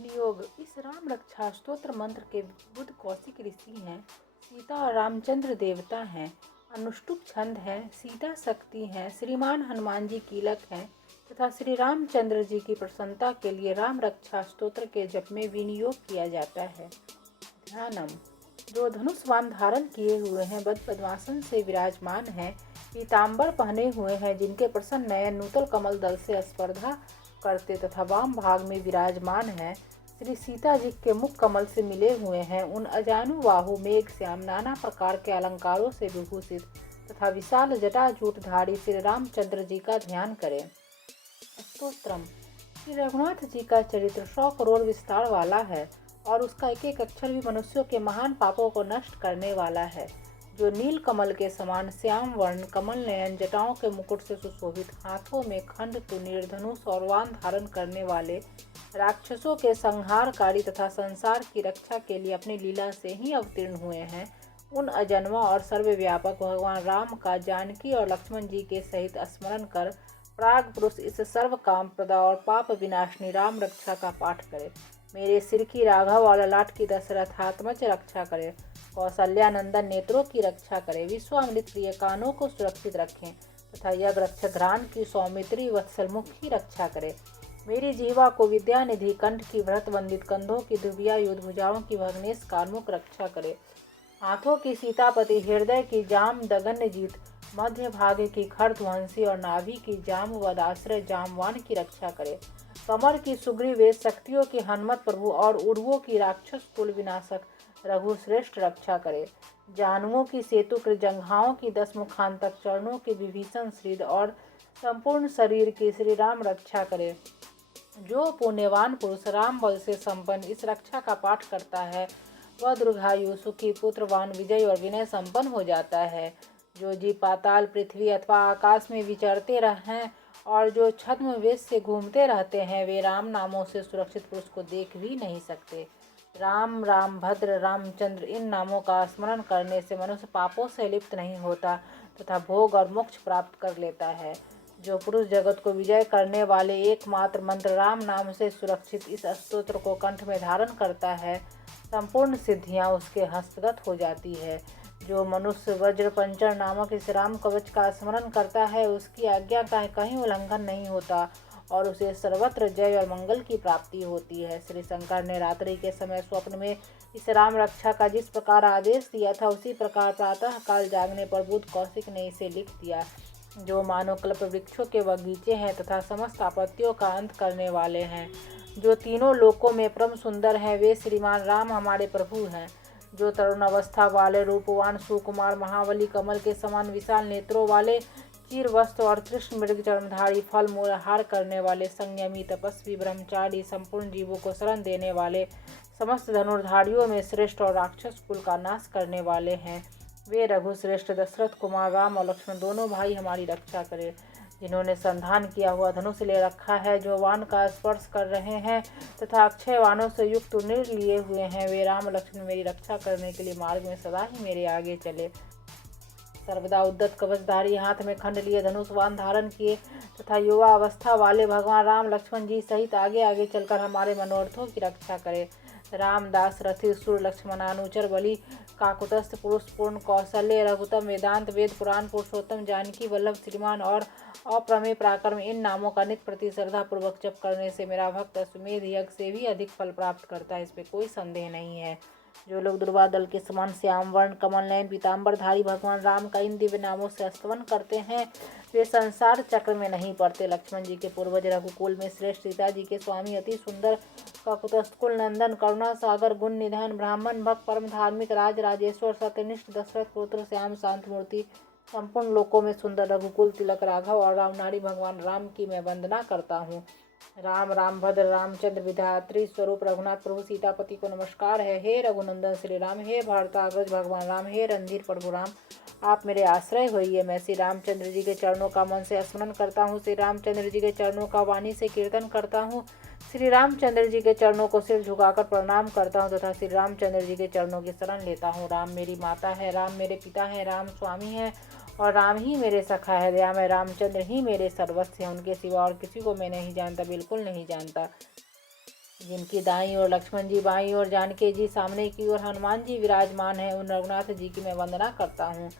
विनियोग। इस राम रक्षा स्तोत्र मंत्र के बुद्ध कौशिक ऋषि हैं। सीता और रामचंद्र देवता हैं। अनुष्टुप छंद है। सीता शक्ति है। श्रीमान हनुमान जी कीलक हैं तथा श्री रामचंद्र जी की प्रसन्नता के लिए राम रक्षा स्तोत्र के जप में विनियोग किया जाता है। ध्यानम। जो धनुष बाण धारण किए हुए हैं, बद्ध पद्मासन से विराजमान हैं, पीताम्बर पहने हुए हैं, जिनके प्रसन्न नयन नूतल कमल दल से स्पर्धा करते तथा वाम भाग में विराजमान हैं, श्री सीता जी के मुख कमल से मिले हुए हैं, उन अजानुबाहु मेघ श्याम नाना प्रकार के अलंकारों से विभूषित तथा विशाल जटाजूटधारी श्री रामचंद्र जी का ध्यान करें। स्तोत्रम। श्री रघुनाथ जी का चरित्र 100 करोड़ विस्तार वाला है और उसका एक एक अक्षर भी मनुष्यों के महान पापों को नष्ट करने वाला है। जो नील कमल के समान श्याम वर्ण, कमल नयन, जटाओं के मुकुट से सुशोभित, हाथों में खंड तुनीर, धनुष और वाण धारण करने वाले, राक्षसों के संहारकारी तथा संसार की रक्षा के लिए अपनी लीला से ही अवतीर्ण हुए हैं, उन अजन्मा और सर्वव्यापक भगवान राम का जानकी और लक्ष्मण जी के सहित स्मरण कर प्राग पुरुष इस सर्व काम प्रदा और पाप विनाशनी राम रक्षा का पाठ करे। मेरे सिर की राघव और ललाट की दशरथात्मज रक्षा करे। कौशल्यानंदन नेत्रों की रक्षा करे। विश्वामित्र प्रिय कानों को सुरक्षित रखें तथा यज्ञ रक्षक घ्राण की सौमित्री वत्सल मुख की रक्षा करे। मेरी जीवा को विद्यानिधि कंठ की व्रत वंदित, कंधों की दुबिया युद्ध, भुजाओं की भग्नेश कार्मुक रक्षा करे। हाथों की सीतापति, हृदय की जाम दगन जीत, मध्य भाग की खरध्वंसी और नाभि की जाम्बवदाश्रय जामवान की रक्षा करे। कमर की सुग्रीवेश, शक्तियों की हनुमत प्रभु और उर्वों की राक्षस कुल विनाशक रघुश्रेष्ठ रक्षा करे। जानुओं की सेतु कृत, जंघाओं की 10 मुखांतक, चरणों की विभीषण श्रीद और संपूर्ण शरीर की श्री राम रक्षा करे। जो पुण्यवान पुरुष राम बल से संपन्न इस रक्षा का पाठ करता है, वह दीर्घायु, सुखी, पुत्रवान, विजय और विनय संपन्न हो जाता है। जो जीव पाताल, पृथ्वी अथवा आकाश में विचरते रहें और जो छद्म वेश से घूमते रहते हैं, वे राम नामों से सुरक्षित पुरुष को देख भी नहीं सकते। राम, राम भद्र, रामचंद्र इन नामों का स्मरण करने से मनुष्य पापों से लिप्त नहीं होता तथा भोग और मोक्ष प्राप्त कर लेता है। जो पुरुष जगत को विजय करने वाले एकमात्र मंत्र राम नाम से सुरक्षित इस स्तोत्र को कंठ में धारण करता है, संपूर्ण सिद्धियां उसके हस्तगत हो जाती है। जो मनुष्य वज्र पंचर नामक इस राम कवच का स्मरण करता है, उसकी आज्ञा का कहीं उल्लंघन नहीं होता और उसे सर्वत्र जय और मंगल की प्राप्ति होती है। श्री शंकर ने रात्रि के समय स्वप्न में इस राम रक्षा का जिस प्रकार आदेश दिया था, उसी प्रकार प्रातः काल जागने पर बुद्ध कौशिक ने इसे लिख दिया। जो मानो कल्प वृक्षों के बगीचे हैं तथा समस्त आपत्तियों का अंत करने वाले हैं, जो तीनों लोकों में परम सुंदर हैं, वे श्रीमान राम हमारे प्रभु हैं। जो तरुण अवस्था वाले, रूपवान, सुकुमार, महाबली, कमल के समान विशाल नेत्रों वाले, चीर वस्त्र और कृष्ण मृग चरणधारी, फल मूल हार करने वाले, संयमी, तपस्वी, ब्रह्मचारी, संपूर्ण जीवों को शरण देने वाले, समस्त धनुर्धारियों में श्रेष्ठ और राक्षस कुल का नाश करने वाले हैं, वे रघुश्रेष्ठ दशरथ कुमार राम और लक्ष्मण दोनों भाई हमारी रक्षा करें। जिन्होंने संधान किया हुआ धनुष ले रखा है, जो वान का स्पर्श कर रहे हैं तथा अक्षय वानों से युक्त तुनीर लिए हुए हैं, वे राम लक्ष्मण मेरी रक्षा करने के लिए मार्ग में सदा ही मेरे आगे चले। सर्वदा उद्दत कवचधारी, हाथ में खंड लिए, धनुष वान धारण किए तथा युवा अवस्था वाले भगवान राम लक्ष्मण जी सहित आगे आगे चलकर हमारे मनोरथों की रक्षा करे। रामदास रथि सुर, लक्ष्मणानुचर, बलि काकुटस्थ, पुरुष पूर्ण, कौशल्य, रघुतम, वेदांत, वेद पुराण, पुरुषोत्तम, जानकी वल्लभ, श्रीमान और अप्रमेय पराक्रम इन नामों का नित्य प्रति श्रद्धा पूर्वक जप करने से मेरा भक्त अश्वमेध यज्ञ से भी अधिक फल प्राप्त करता है, इसमें कोई संदेह नहीं है। जो लोग दुर्वा दल के समान श्याम वर्ण, कमल नयन, पीताम्बरधारी भगवान राम का इन दिव्य नामों से स्तवन करते हैं, वे संसार चक्र में नहीं पड़ते। लक्ष्मण जी के पूर्वज, रघुकुल में श्रेष्ठ, सीता जी के स्वामी, अति सुंदर, काकुटस्थकुल नंदन, करुणा सागर, गुण निधान, ब्राह्मण भक्त, परम धार्मिक, राज राजेश्वर, सत्यनिष्ठ दशरथ पुत्र, श्याम शांत मूर्ति, संपूर्ण लोकों में सुंदर, रघुकुल तिलक, राघव और रामनारी भगवान राम की मैं वंदना करता हूँ। राम, राम भद्र, रामचंद्र विधात्री स्वरूप रघुनाथ प्रभु सीतापति को नमस्कार है। हे रघुनंदन श्री राम, हे भारताग्रज भगवान राम, हे रणधीर प्रभु राम, आप मेरे आश्रय होइए। मैं श्री रामचंद्र जी के चरणों का मन से स्मरण करता हूँ, श्री रामचंद्र जी के चरणों का वाणी से कीर्तन करता हूँ, श्री रामचंद्र जी के चरणों को सिर झुकाकर प्रणाम करता हूँ तथा श्री रामचंद्र जी के चरणों की शरण लेता हूँ। राम मेरी माता है, राम मेरे पिता हैं, राम स्वामी है और राम ही मेरे सखा है। दया में रामचंद्र ही मेरे सर्वस्व हैं, उनके सिवा और किसी को मैं नहीं जानता, बिल्कुल नहीं जानता। जिनकी दाईं ओर लक्ष्मण जी, बाईं ओर जानकी जी, सामने की ओर हनुमान जी विराजमान है, उन रघुनाथ जी की मैं वंदना करता हूँ।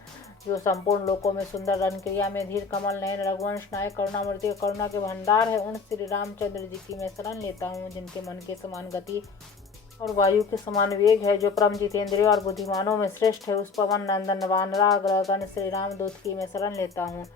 जो संपूर्ण लोकों में सुंदर रन क्रिया में धीर कमल नयन रघुवंश नायक करुणामूर्ति और करुणा के भंडार है, उन श्री रामचंद्र जी की मैं शरण लेता हूँ। जिनके मन के समान गति और वायु के समान वेग है, जो परम जितेंद्रिय और बुद्धिमानों में श्रेष्ठ है, उस पवन नंदन वानराग्रगण श्री राम दूत की मैं शरण लेता हूँ।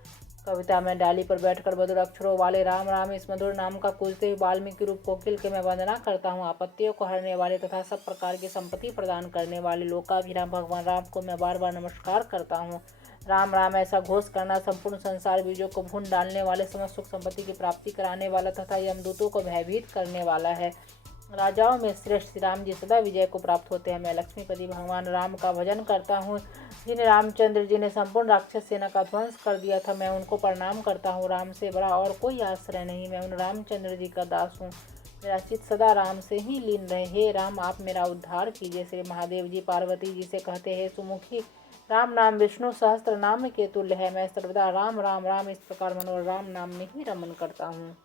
कविता में डाली पर बैठकर मधुर अक्षरों वाले राम राम इस मधुर नाम का पूजते हुए वाल्मीकि रूप कोकिल के मैं वंदना करता हूँ। आपत्तियों को हरने वाले तथा सब प्रकार की संपत्ति प्रदान करने वाले लोकाभिराम भगवान राम को मैं बार बार नमस्कार करता हूँ। राम राम ऐसा घोष करना संपूर्ण संसार बीजों को भून डालने वाले, समस्त सुख संपत्ति की प्राप्ति कराने वाला तथा यमदूतों को भयभीत करने वाला है। राजाओं में श्रेष्ठ श्री राम जी सदा विजय को प्राप्त होते हैं। मैं लक्ष्मीपति भगवान राम का भजन करता हूँ, जिन्हें रामचंद्र जी ने संपूर्ण राक्षस सेना का ध्वंस कर दिया था। मैं उनको प्रणाम करता हूँ। राम से बड़ा और कोई आश्रय नहीं, मैं उन रामचंद्र जी का दास हूँ। मेरा चित्त सदा राम से ही लीन रहे। हे राम, आप मेरा उद्धार कीजिए। श्री महादेव जी पार्वती जी से कहते हैं, सुमुखी राम नाम विष्णु सहस्त्र नाम के तुल्य है। मैं सर्वदा राम राम राम इस प्रकार मनोरम राम नाम में ही रमन करता हूँ।